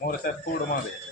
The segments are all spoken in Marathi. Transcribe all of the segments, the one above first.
मोर साहेब कोडमध्ये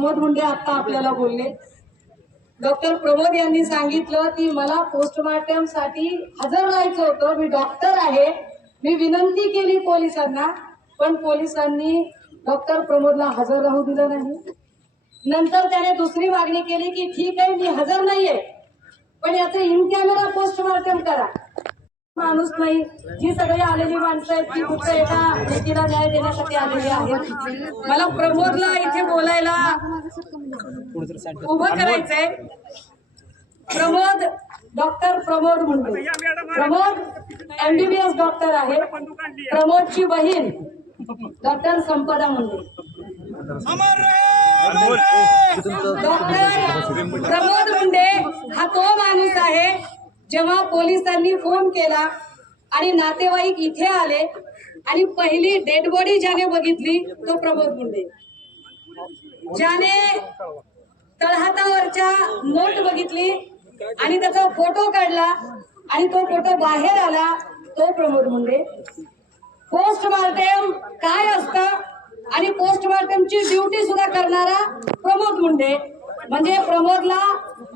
प्रमोद मुंडे आता आपल्याला बोलले. डॉक्टर प्रमोद यांनी सांगितलं की मला पोस्टमार्टमसाठी हजर राहायचं होतं. मी डॉक्टर आहे. मी विनंती केली पोलिसांना पण पोलिसांनी डॉक्टर प्रमोदला हजर राहू दिलं नाही. नंतर त्याने दुसरी मागणी केली की ठीक आहे मी हजर नाहीये. पण याचं इन कॅमेरा पोस्टमार्टम करा. माणूस नाही. जी सगळी आलेली माणसं आहेत ती फक्त एका व्यक्तीला न्याय देण्यासाठी आलेली आहेत. मला प्रमोदला इथे बोलायला उभं करायचंय. Pramod doctor Pramod Munde. Pramod MBBS doctor आहे. प्रमोदची बहीण डॉक्टर संपदा मुंडे. डॉक्टर प्रमोद मुंडे हा तो माणूस आहे. जेव्हा पोलिसांनी फोन केला आणि नातेवाईक इथे आले आणि पहिली डेड बॉडी ज्याने बघितली तो प्रमोद मुंडे. ज्याने तळहातावरच्या नोट बघितली आणि त्याचा फोटो काढला आणि तो फोटो बाहेर आला तो प्रमोद मुंडे. पोस्टमार्टम काय असतं आणि पोस्टमार्टमची ड्युटी सुद्धा करणारा प्रमोद मुंडे. म्हणजे प्रमोदला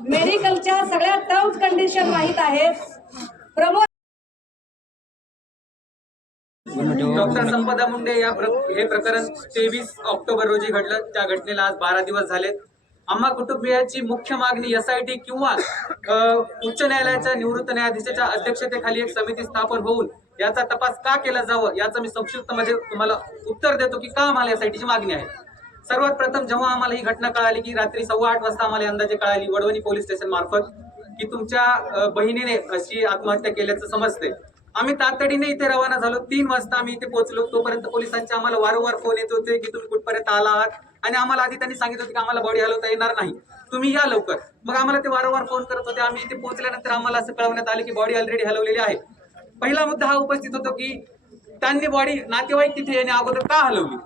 मेडिकलच्या सगळ्या टर्म्स कंडिशन माहीत आहेत. प्रमोद डॉक्टर संपदा मुंडे या प्र- हे प्रकरण तेवीस ऑक्टोबर रोजी घडलं. त्या घटनेला आज बारा दिवस झालेत आम्हा कुटुंबियाची मुख्य मागणी एसआयटी किंवा उच्च न्यायालयाच्या निवृत्त न्यायाधीशाच्या अध्यक्षतेखाली एक समिती स्थापन होऊन याचा तपास का केला जावं? याचं मी संक्षिप्त मध्ये तुम्हाला उत्तर देतो की का आम्हाला एसआयटीची मागणी आहे. सर्वात प्रथम जेव्हा आम्हाला ही घटना कळाली की रात्री सव्वा आठ वाजता आम्हाला अंदाजे कळाली वडवणी पोलीस स्टेशन मार्फत की तुमच्या बहिणीने अशी आत्महत्या केल्याचं समजते आम्ही तातडीने इथे रवाना झालो. तीन वाजता आम्ही इथे पोहोचलो. तोपर्यंत पोलिसांचे आम्हाला वारंवार फोन येत होते की तुम्ही कुठपर्यंत आला आहात? आणि आम्हाला आधी त्यांनी सांगितलं होतं की आम्हाला बॉडी हलवता येणार नाही. तुम्ही या लवकर. मग आम्हाला ते वारंवार फोन करत होते. आम्ही इथे पोहोचल्यानंतर आम्हाला असं कळवण्यात आलं की बॉडी ऑलरेडी हलवलेली आहे. पहिला मुद्दा हा उपस्थित होतो की त्यांनी बॉडी नातेवाईक तिथे येणे अगोदर का हलवली?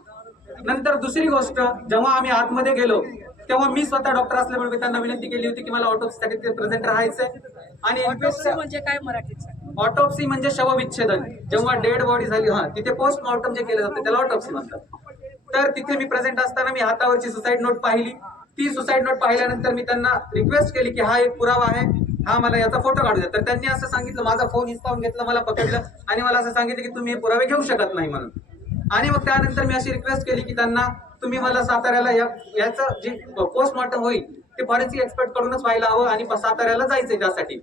नंतर दुसरी गोष्ट जेव्हा आम्ही आतमध्ये गेलो तेव्हा मी स्वतः डॉक्टर असल्यामुळे मी त्यांना विनंती केली होती की मला ऑटोपसीसाठी ते प्रेझेंट राहायचंय. आणि ऑटोप्सी म्हणजे काय मराठीत. ऑटोप्सी म्हणजे शवविच्छेदन. जेव्हा डेड बॉडी झाली हा तिथे पोस्टमॉर्टम जे केलं जातं त्याला ऑटोप्सी म्हणतात. तर तिथे मी प्रेझेंट असताना मी हातावरची सुसाईड नोट पाहिली. ती सुसाईड नोट पाहिल्यानंतर मी त्यांना रिक्वेस्ट केली की हा एक पुरावा आहे हा मला याचा फोटो काढू द्या. तर त्यांनी असं सांगितलं माझा फोन हिसकावून घेतला मला पकडलं आणि मला असं सांगितलं की तुम्ही हे पुरावे घेऊ शकत नाही म्हणून. आणि मग त्यानंतर मी अशी रिक्वेस्ट केली की त्यांना तुम्ही मला साताऱ्याला या याचं जे पोस्टमॉर्टम होईल ते फॉरेन्सिक एक्सपर्ट कडूनच व्हायला हवं आणि साताऱ्याला जायचंय त्यासाठी.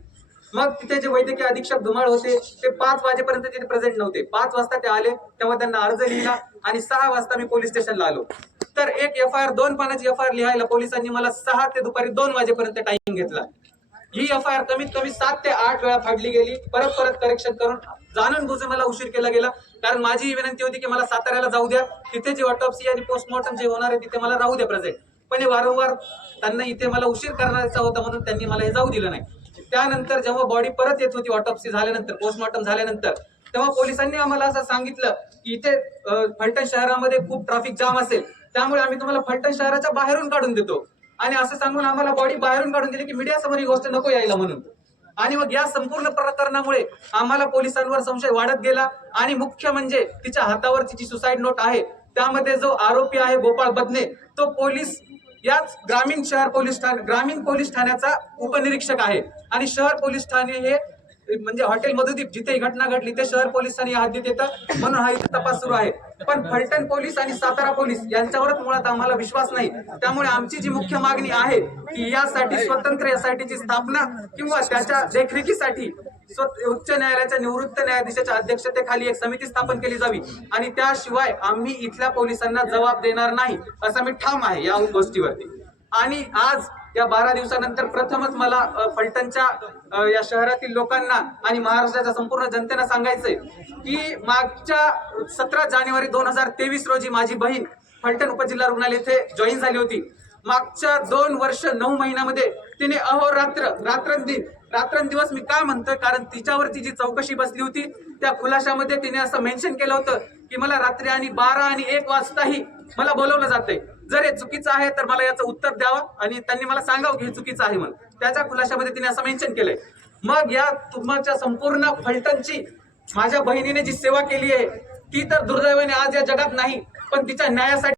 मग तिथे जे वैद्यकीय अधीक्षक धुमाळ होते ते पाच वाजेपर्यंत तिथे प्रेझेंट नव्हते. पाच वाजता ते आले तेव्हा त्यांना अर्ज लिहिला आणि सहा वाजता मी पोलीस स्टेशनला आलो. तर एक एफ आय आर दोन पानाची एफ आय आर लिहायला पोलिसांनी मला सहा ते दुपारी दोन वाजेपर्यंत टाइम घेतला. ही एफ आय आर कमीत कमी सात ते आठ वेळा फाडली गेली. परत परत करेक्शन करून जाणून बुजून मला उशीर केला गेला. कारण माझी ही विनंती होती की मला साताऱ्याला जाऊ द्या. तिथे जी ऑटोप्सी आणि पोस्टमॉर्टम जे होणार आहे तिथे मला राहू द्या प्रेझेंट पण हे वारंवार त्यांना इथे मला उशीर करण्याचा होता म्हणून त्यांनी मला हे जाऊ दिलं नाही. त्यानंतर जेव्हा बॉडी परत येत होती ऑटोप्सी झाल्यानंतर पोस्टमॉर्टम झाल्यानंतर तेव्हा पोलिसांनी आम्हाला असं सांगितलं की इथे फलटण शहरामध्ये खूप ट्रॅफिक जाम असेल. त्यामुळे आम्ही तुम्हाला फलटण शहराच्या बाहेरून काढून देतो. आणि असं सांगून आम्हाला बॉडी बाहेरून काढून दिली की मीडिया समोर ही गोष्ट नको यायला म्हणून. आणि मग या संपूर्ण प्रकरणामुळे आम्हाला पोलिसांवर संशय वाढत गेला आणि मुख्य म्हणजे तिच्या हातावर तिची सुसाईड नोट आहे त्यामध्ये जो आरोपी आहे गोपाळ बदने तो पोलीस याच ग्रामीण शहर पोलीस ठाणे ग्रामीण पोलीस ठाण्याचा उपनिरीक्षक आहे. आणि शहर पोलीस ठाणे हे म्हणजे हॉटेल मधुदीप जिथे ही घटना घडली ते शहर पोलिसांनी हद्दीत येतं म्हणून हा इथे तपास सुरू आहे. पण फलटण पोलीस आणि सातारा पोलीस यांच्यावरच मुळात आम्हाला विश्वास नाही. त्यामुळे आमची जी मुख्य मागणी आहे की यासाठी स्वतंत्र एसआयटीची स्थापना किंवा त्याच्या देखरेखीसाठी उच्च न्यायालयाच्या निवृत्त न्यायाधीशाच्या अध्यक्षतेखाली एक समिती स्थापन केली जावी. आणि त्याशिवाय आम्ही इथल्या पोलिसांना जबाब देणार नाही असं मी ठाम आहे या गोष्टीवरती. आणि आज या बारा दिवसानंतर प्रथमच मला फलटणच्या या शहरातील लोकांना आणि महाराष्ट्राच्या संपूर्ण जनतेला सांगायचंय की मागच्या सतरा जानेवारी दोन हजार तेवीस रोजी माझी बहीण फलटण उपजिल्हा रुग्णालय येथे जॉईन झाली होती. मागच्या दोन वर्ष नऊ महिन्यामध्ये तिने अहोरात्र रात्रंदिन रात्रंदिवस मी काय म्हणतोय? कारण तिच्यावरती जी चौकशी बसली होती त्या खुलाशामध्ये तिने असं मेन्शन केलं होतं की मला रात्री आणि बारा आणि एक वाजताही मला बोलवलं जातंय. जर हे चुकीचं आहे तर मला याचं उत्तर द्यावं आणि त्यांनी मला सांगावं की हे चुकीचं आहे म्हणून. त्याच्या खुलाशामध्ये तिने असं मेन्शन केलंय. मग या तुमच्या संपूर्ण फलटणची माझ्या बहिणीने जी सेवा केली आहे ती तर दुर्दैवाने आज या जगात नाही पण तिच्या न्यायासाठी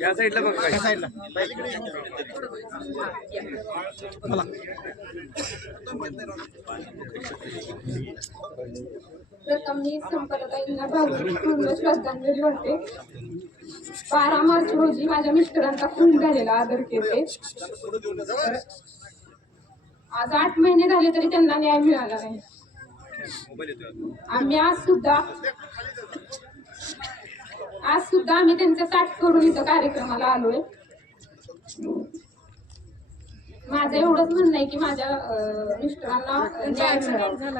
या साईडला बघ काय साईडला. प्रथम मी संपदाताईंना भावपूर्ण श्रद्धांजली वाटते बारा मार्च रोजी माझ्या मिस्टरांचा खून झालेला आदर केले. आज आठ महिने झाले तरी त्यांना न्याय मिळाला नाही. आम्ही आज सुद्धा आज सुद्धा आम्ही त्यांचा साठ करून इथं कार्यक्रमाला आलोय. माझं एवढंच म्हणणं आहे की माझ्या मिस्टरांना न्याय मिळावा.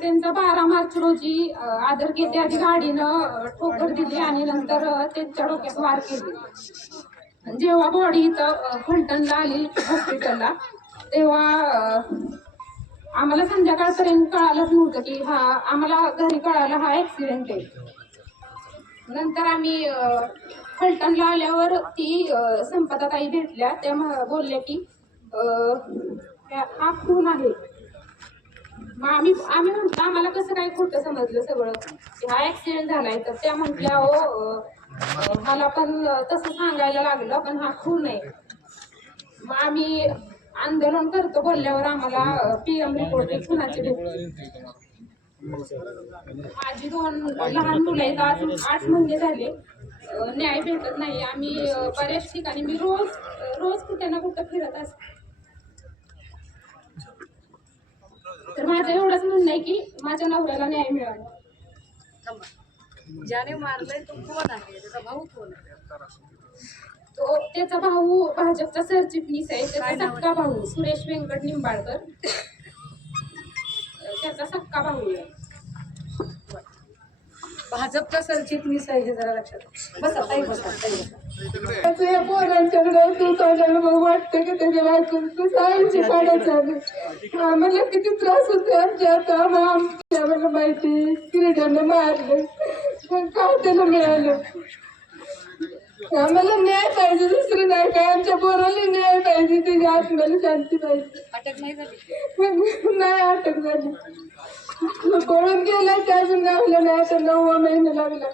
त्यांचा बारा मार्च रोजी आदर घेते आधी गाडीनं ठोकर दिली आणि नंतर त्यांच्या डोक्यात वार केले. जेव्हा बॉडी इथं फलटणला आली हॉस्पिटलला तेव्हा आम्हाला संध्याकाळपर्यंत कळालंच नव्हतं की हा आम्हाला घरी कळालं हा ऍक्सिडेंट आहे. नंतर आम्ही फलटणला आल्यावर ती संपदाताई भेटल्या. त्या बोलल्या की हा खून आहे. मग आम्ही आम्ही म्हटलं आम्हाला कसं काय खोटं समजलं सगळं? की हा ऍक्सिडेंट झालाय तर त्या म्हटल्या हो मला पण तसं सांगायला लागलं पण हा खून आहे. मग आम्ही आंदोलन करतो बोलल्यावर आम्हाला पीएम रिपोर्ट खुनाची भेटली माझी दोन लहान मुलं आहेत आज आठ महिने झाले. न्याय भेटत नाही. आम्ही बऱ्याच ठिकाणी मी रोज रोज कुठे ना कुठं फिरत असते. तर माझं एवढंच म्हणणं आहे की माझ्या नवऱ्याला न्याय मिळावा. ज्याने मारलंय तो कोण आहे? त्याचा भाऊ कोण आहे? तो त्याचा भाऊ भाजपचा सरचिटणीस आहे त्याचा सक्का भाऊ सुरेश व्यंकट निंबाळकर. त्याचा सक्का भाऊ आहे. भाजपचा सरचिटणीस आहे हे जरा लक्षात बसा ताई बसा ताई बसा. त्याचं या पोरांच्याकडे तू तोंडाला बघ वाटतं की त्याच्या बायकोन तू सायन्सी काढायचं आम्हाला किती त्रास होते आमच्या आता. आमच्या आम्हाला माहिती क्रीडानं मारलं पण काय त्याला मिळालं? आम्हाला न्याय पाहिजे दुसरं नाही काय? आमच्या पोराला न्याय पाहिजे तुझ्या आत्म्याला शांती पाहिजे. अटक नाही झाली? नाही अटक झाली. पळून गेला त्या अजून गावला नाही आता नववा महिना लागला.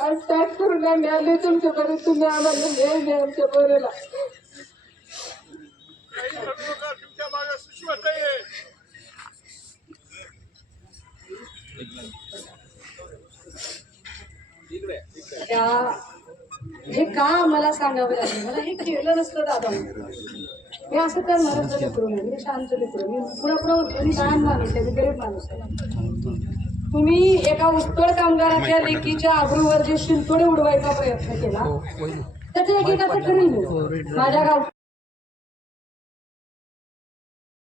आज स्टार्ट करून आम्ही आले तुमच्याकडे तुम्ही आम्हाला न्याय द्या आमच्या पोराला. त्या हे का आम्हाला सांगावं लागलं? मला हे केलं नसतं दादा. मी असं करणारच लेकरू नाही मी शांत लेकरू मी पुढं पुढं मी लहान माणूस आहे मी गरीब माणूस आहे. तुम्ही एका उत्कळ कामगाराच्या लेकीच्या आबरूवर जे शिंतोडे उडवायचा प्रयत्न केला त्याचं एकेकाचं खरं माझ्या गाव